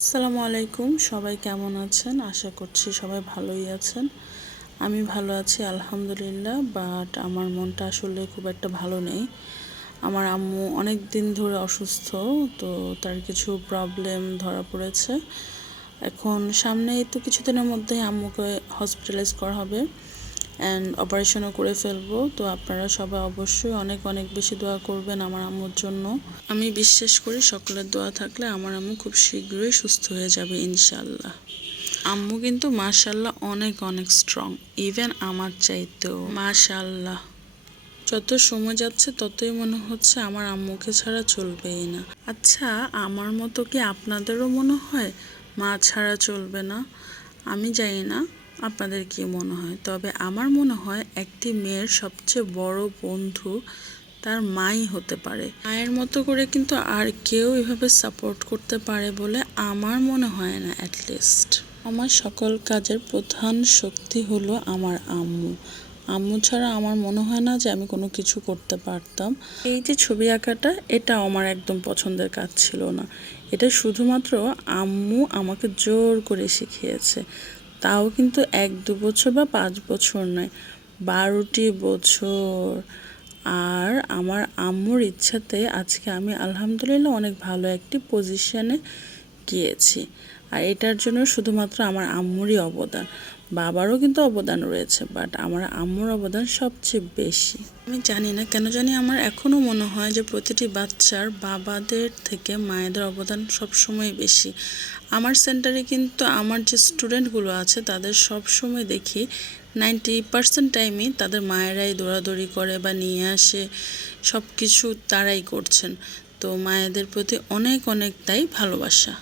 আসসালামু আলাইকুম, সবাই কেমন আছেন? আশা করছি সবাই ভালোই আছেন। আমি ভালো আছি আলহামদুলিল্লাহ। বাট আমার মনটা আসলে খুব একটা ভালো নেই। আমার আম্মু অনেক দিন ধরে অসুস্থ, তো তার কিছু প্রবলেম ধরা পড়েছে। এখন সামনেই তো কিছুদিনের মধ্যেই আম্মুকে হসপিটালাইজ করা হবে অ্যান্ড অপারেশনও করে ফেলবো। তো আপনারা সবাই অবশ্যই অনেক অনেক বেশি দোয়া করবেন আমার আম্মুর জন্য। আমি বিশ্বাস করি সকলের দোয়া থাকলে আমার আম্মু খুব শীঘ্রই সুস্থ হয়ে যাবে ইনশাল্লাহ। আম্মু কিন্তু মাশাল্লাহ অনেক অনেক স্ট্রং, ইভেন আমার চাইতেও মাশাল্লাহ। যত সময় যাচ্ছে ততই মনে হচ্ছে আমার আম্মুকে ছাড়া চলবেই না। আচ্ছা, আমার মতো কি আপনাদেরও মনে হয় মা ছাড়া চলবে না? আমি জানি না আপনাদের কি মনে হয়, তবে আমার মনে হয় একটি মেয়ের সবচেয়ে বড় বন্ধু তার মাই হতে পারে। মায়ের মতো করে কিন্তু আর কেউ এভাবে সাপোর্ট করতে পারে বলে আমার মনে হয় না। অ্যাটলিস্ট আমার সকল কাজের প্রধান শক্তি হলো আমার আম্মু। আম্মু ছাড়া আমার মনে হয় না যে আমি কোনো কিছু করতে পারতাম। এই যে ছবি আঁকাটা, এটা আমার একদম পছন্দের কাজ ছিল না। এটা শুধুমাত্র আম্মু আমাকে জোর করে শিখিয়েছে। তাও কিন্তু 1-2 বছর বা 5 বছর নয়, 12টি বছর। আর আমার আম্মুর ইচ্ছাতে আজকে আমি আলহামদুলিল্লাহ অনেক ভালো একটি পজিশনে গিয়েছি। আর এটার জন্য শুধুমাত্র আমার আম্মুরই অবদান, বাবারও কিন্তু অবদান রয়েছে, বাট আমার আম্মুর অবদান সবচেয়ে বেশি। আমি জানি না কেন জানি আমার এখনও মনে হয় যে প্রতিটি বাচ্চার বাবাদের থেকে মায়েদের অবদান সবসময় বেশি। আমার সেন্টারে কিন্তু আমার যে স্টুডেন্টগুলো আছে তাদের সবসময় দেখি 90% টাইমই তাদের মায়েরাই দৌড়াদৌড়ি করে বা নিয়ে আসে, সব কিছু তারাই করছেন। তো মায়েদের প্রতি অনেক অনেক তাই ভালোবাসা।